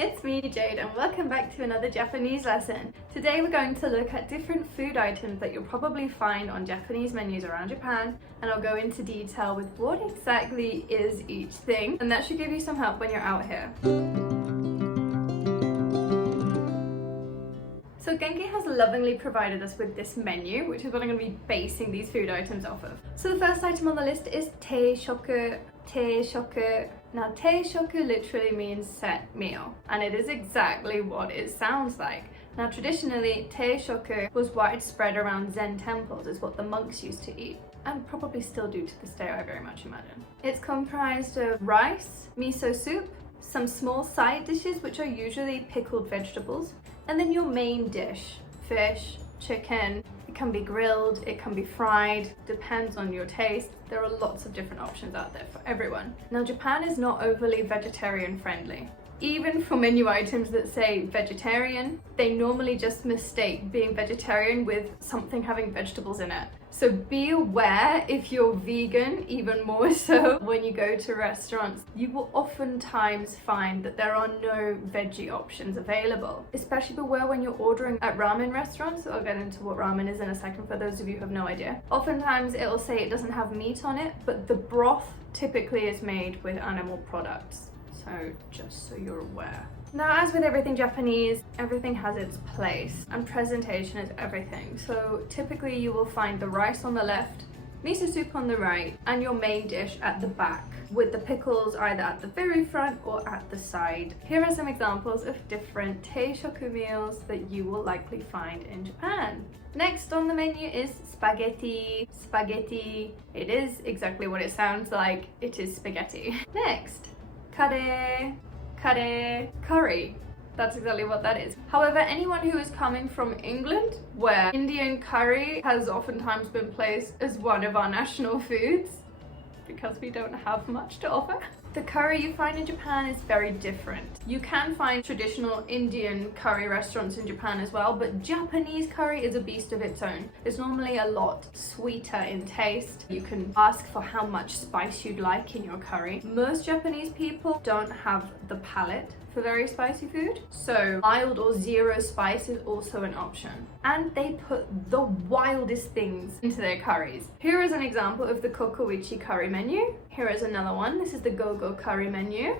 it's me Jade and welcome back to another Japanese lesson. Today we're going to look at different food items that you'll probably find on Japanese menus around Japan, and I'll go into detail with what exactly is each thing, and that should give you some help when you're out here. So Genki has lovingly provided us with this menu, which is what I'm going to be basing these food items off of. So the first item on the list is teishoku. Teishoku. Now teishoku literally means set meal, and it is exactly what it sounds like. Now traditionally, teishoku was widespread around Zen temples, is what the monks used to eat, and probably still do to this day, I very much imagine. It's comprised of rice, miso soup, some small side dishes which are usually pickled vegetables, and then your main dish, fish, chicken. It can be grilled, it can be fried, depends on your taste. There are lots of different options out there for everyone. Now Japan is not overly vegetarian friendly. Even for menu items that say vegetarian, they normally just mistake being vegetarian with something having vegetables in it. So be aware if you're vegan, even more so when you go to restaurants. You will oftentimes find that there are no veggie options available. Especially beware when you're ordering at ramen restaurants. I'll get into what ramen is in a second for those of you who have no idea. Oftentimes it will say it doesn't have meat on it, but the broth typically is made with animal products. So just so you're aware. Now, as with everything Japanese, everything has its place and presentation is everything. So typically you will find the rice on the left, miso soup on the right, and your main dish at the back, with the pickles either at the very front or at the side. Here are some examples of different teishoku meals that you will likely find in Japan. Next on the menu is spaghetti. Spaghetti, it is exactly what it sounds like, it is spaghetti. Next, curry. That's exactly what that is. However, anyone who is coming from England, where Indian curry has oftentimes been placed as one of our national foods, because we don't have much to offer. The curry you find in Japan is very different. You can find traditional Indian curry restaurants in Japan as well, but Japanese curry is a beast of its own. It's normally a lot sweeter in taste. You can ask for how much spice you'd like in your curry. Most Japanese people don't have the palate for very spicy food, so mild or zero spice is also an option. And they put the wildest things into their curries. Here is an example of the kokoichi curry menu. Here is another one. This is the go-go curry menu.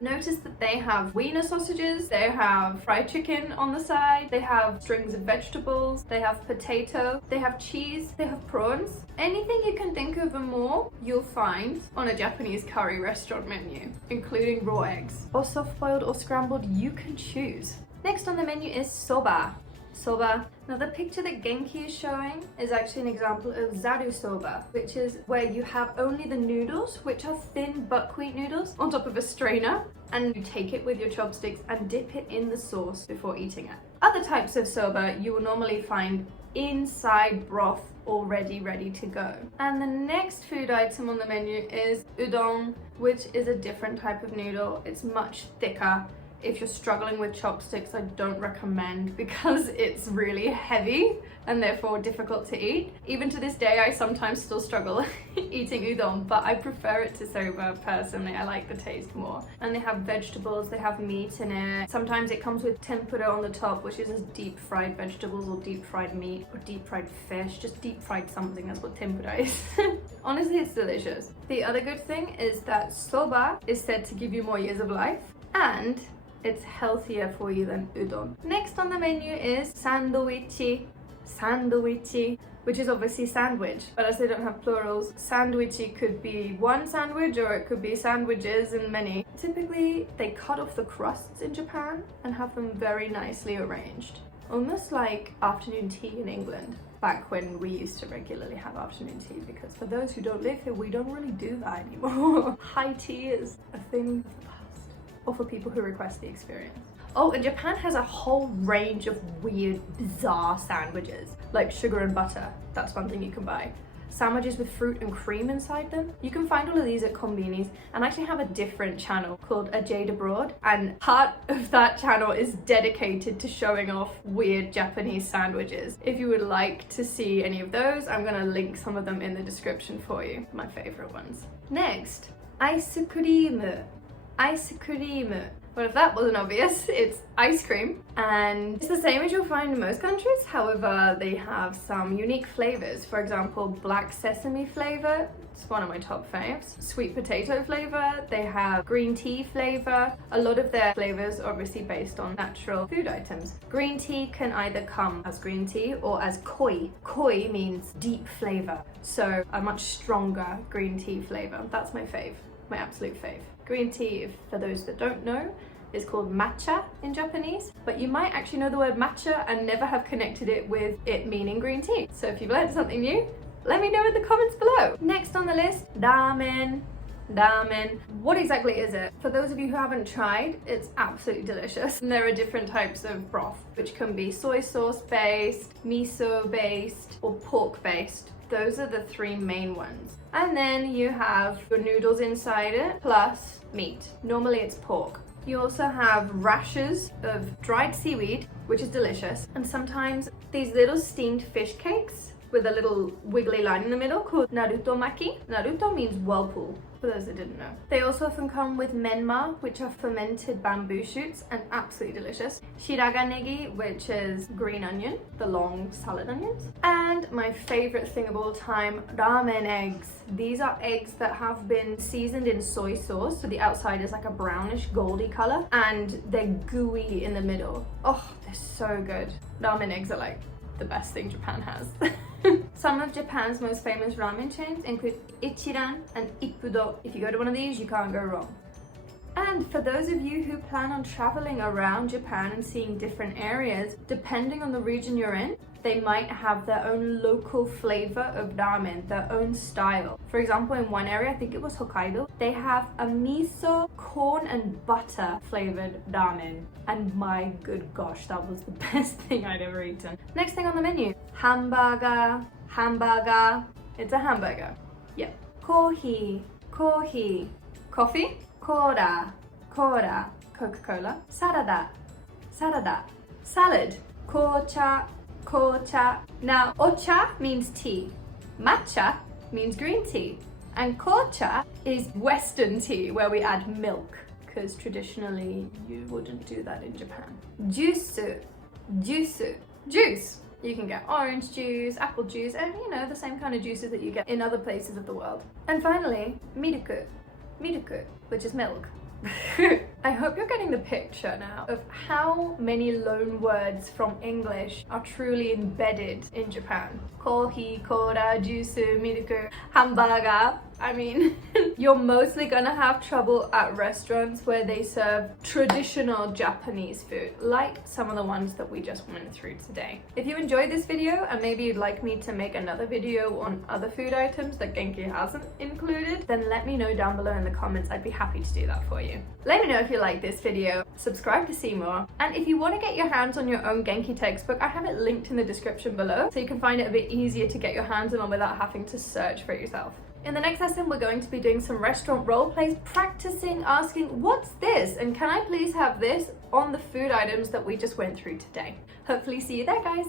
Notice that they have wiener sausages, they have fried chicken on the side, they have strings of vegetables, they have potato, they have cheese, they have prawns. Anything you can think of and more, you'll find on a Japanese curry restaurant menu, including raw eggs. Or soft-boiled or scrambled, you can choose. Next on the menu is soba. Soba. Now the picture that Genki is showing is actually an example of zaru soba, which is where you have only the noodles, which are thin buckwheat noodles, on top of a strainer, and you take it with your chopsticks and dip it in the sauce before eating it. Other types of soba you will normally find inside broth already ready to go. And the next food item on the menu is udon, which is a different type of noodle. It's much thicker. If you're struggling with chopsticks, I don't recommend because it's really heavy and therefore difficult to eat. Even to this day, I sometimes still struggle eating udon, but I prefer it to soba personally. I like the taste more. And they have vegetables, they have meat in it. Sometimes it comes with tempura on the top, which is just deep fried vegetables or deep fried meat or deep fried fish, just deep fried something. That's what tempura is. Honestly, it's delicious. The other good thing is that soba is said to give you more years of life, and it's healthier for you than udon. Next on the menu is sandwichi. Sandwichi, which is obviously sandwich, but as they don't have plurals, sandwichi could be one sandwich or it could be sandwiches and many. Typically, they cut off the crusts in Japan and have them very nicely arranged. Almost like afternoon tea in England, back when we used to regularly have afternoon tea, because for those who don't live here, we don't really do that anymore. High tea is a thing of the past. Or for people who request the experience. Oh, and Japan has a whole range of weird, bizarre sandwiches, like sugar and butter. That's one thing you can buy. Sandwiches with fruit and cream inside them. You can find all of these at konbinis, and I actually have a different channel called A Jade Abroad, and part of that channel is dedicated to showing off weird Japanese sandwiches. If you would like to see any of those, I'm gonna link some of them in the description for you, my favorite ones. Next, ice cream. Ice cream. Well, if that wasn't obvious, it's ice cream, and it's the same as you'll find in most countries. However, they have some unique flavors. For example, black sesame flavor, it's one of my top faves. Sweet potato flavor, they have green tea flavor. A lot of their flavors are obviously based on natural food items. Green tea can either come as green tea or as koi. Koi means deep flavor, so a much stronger green tea flavor. That's my fave, my absolute fave. Green tea, for those that don't know, is called matcha in Japanese, but you might actually know the word matcha and never have connected it with it meaning green tea. So if you've learned something new, let me know in the comments below. Next on the list, ramen. Ramen. What exactly is it? For those of you who haven't tried, it's absolutely delicious. And there are different types of broth, which can be soy sauce based, miso based, or pork based. Those are the three main ones. And then you have your noodles inside it, plus meat. Normally it's pork. You also have rashers of dried seaweed, which is delicious. And sometimes these little steamed fish cakes with a little wiggly line in the middle called Naruto maki. Naruto means whirlpool, for those that didn't know. They also often come with menma, which are fermented bamboo shoots and absolutely delicious. Shiraganegi, which is green onion, the long salad onions. And my favorite thing of all time, ramen eggs. These are eggs that have been seasoned in soy sauce, so the outside is like a brownish goldy color, and they're gooey in the middle. Oh, they're so good. Ramen eggs are like the best thing Japan has. Some of Japan's most famous ramen chains include Ichiran and Ippudo. If you go to one of these, you can't go wrong. And for those of you who plan on traveling around Japan and seeing different areas, depending on the region you're in, they might have their own local flavor of ramen, their own style. For example, in one area, I think it was Hokkaido, they have a miso, corn and butter flavored ramen. And my good gosh, that was the best thing I'd ever eaten. Next thing on the menu, hamburger, hamburger. It's a hamburger. Yep. Coffee, coffee, coffee, cola, cola, Coca-Cola, salada, salada, salad, kocha, kocha. Now, ocha means tea, matcha means green tea, and kocha is Western tea where we add milk, because traditionally you wouldn't do that in Japan. Juice, juice, juice. You can get orange juice, apple juice, and you know, the same kind of juices that you get in other places of the world. And finally, miruku, miruku, which is milk. I hope you're getting the picture now of how many loan words from English are truly embedded in Japan. Coffee, cola, juice, miruku, hamburger. I mean, you're mostly gonna have trouble at restaurants where they serve traditional Japanese food, like some of the ones that we just went through today. If you enjoyed this video and maybe you'd like me to make another video on other food items that Genki hasn't included, then let me know down below in the comments. I'd be happy to do that for you. Let me know if you like this video, subscribe to see more, and if you want to get your hands on your own Genki textbook, I have it linked in the description below, so you can find it a bit easier to get your hands on without having to search for it yourself. In the next lesson, we're going to be doing some restaurant role plays, practicing asking, what's this? And can I please have this on the food items that we just went through today? Hopefully see you there, guys.